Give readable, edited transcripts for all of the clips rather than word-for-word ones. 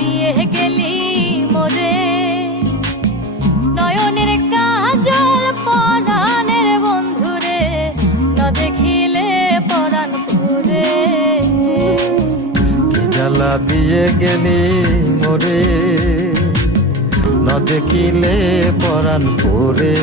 দিয়ে গেলি মোরে, নয়নের কাজল পরাণের বন্ধুরে, না দেখিলে পরাণ পুরে। জ্বালা দিয়ে গেলি মোরে, না দেখিলে পরাণ পুরে।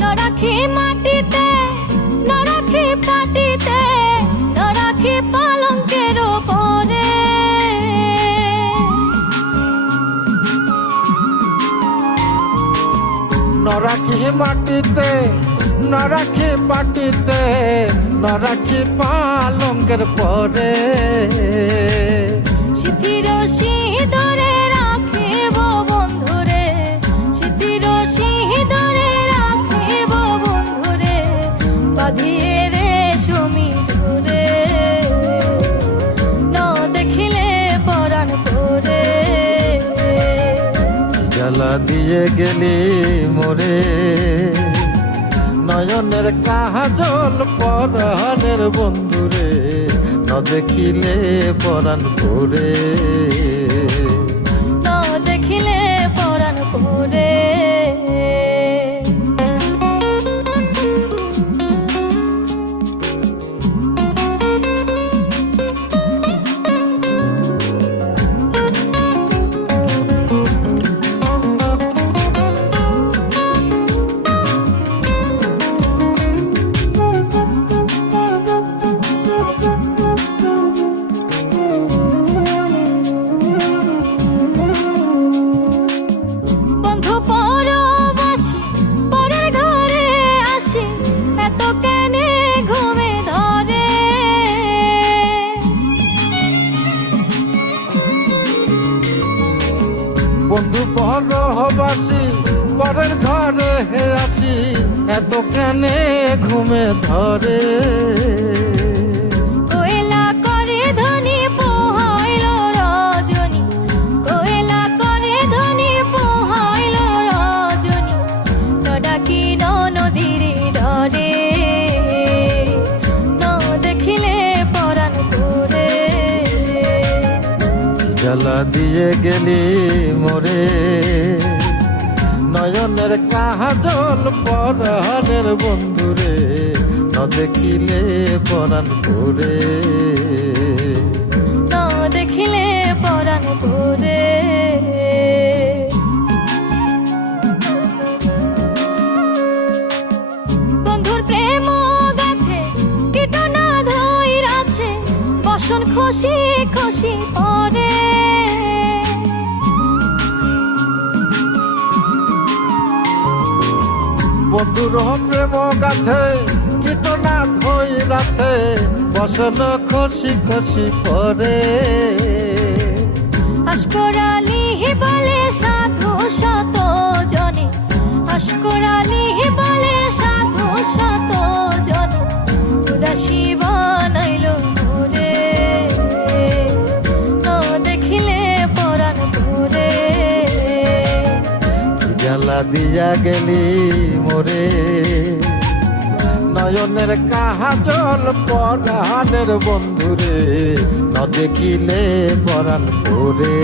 নরাখি মাটিতে, নরাখি পাটিতে, নরাখি পালঙ্কের উপরে। নরাখি মাটিতে, নরাখি পাটিতে, নরাখি পালঙ্কের পরে। সিথির সিঁদুরে রাখিব বন্ধুরে, সিথির সিঁদুরে রাখিব বন্ধুরে, বাঁধিয়ে রে সুমিরুরে, না দেখিলে পরাণ পুরে। জ্বালা দিয়ে গেলি মোরে, নয়নের কাজল পরাণের বন্ধুরে, না দেখিলে পরাণ পুরে। না দেখিলে পরাণ পুরে। বন্ধু পরবাসী পরের ঘরে আসি, এত কেনে ঘুমে ধরে। বন্ধু পরবাসী পরের ঘরে আসি, এত কেনে ঘুমে ধরে। কোয়েলা করে ধনী পোহাইল রজনী, কোয়েলা করে ধনী পোহাইল রজনী, ডাকি নদীর ডরে, না দেখিলে পরাণ পুরে। জ্বালা দিয়ে গেলি মোরে, নয়নের কাজল পরাণের বন্ধুরে, না দেখিলে পরাণ পুরে। না দেখিলে পরাণ পুরে। বন্ধুর প্রেম গাথে কীটনা ধইরাছে, বসন খুশি খুশি পরে। বন্ধুর প্রেম গাথে কীটনা ধইরাছে, বসন খুশি খুশি পরে। আশকরালি বলে সাধু শত জনে, আশকরালি বলে সাধু শত জনে, উদাসী বানাইল মোরে, না দেখিলে পরাণ পুরে। জ্বালা দিয়া গেলি মোরে, নয়নের কাজল পরাণের বন্ধুরে, না দেখিলে পরাণ পুরে।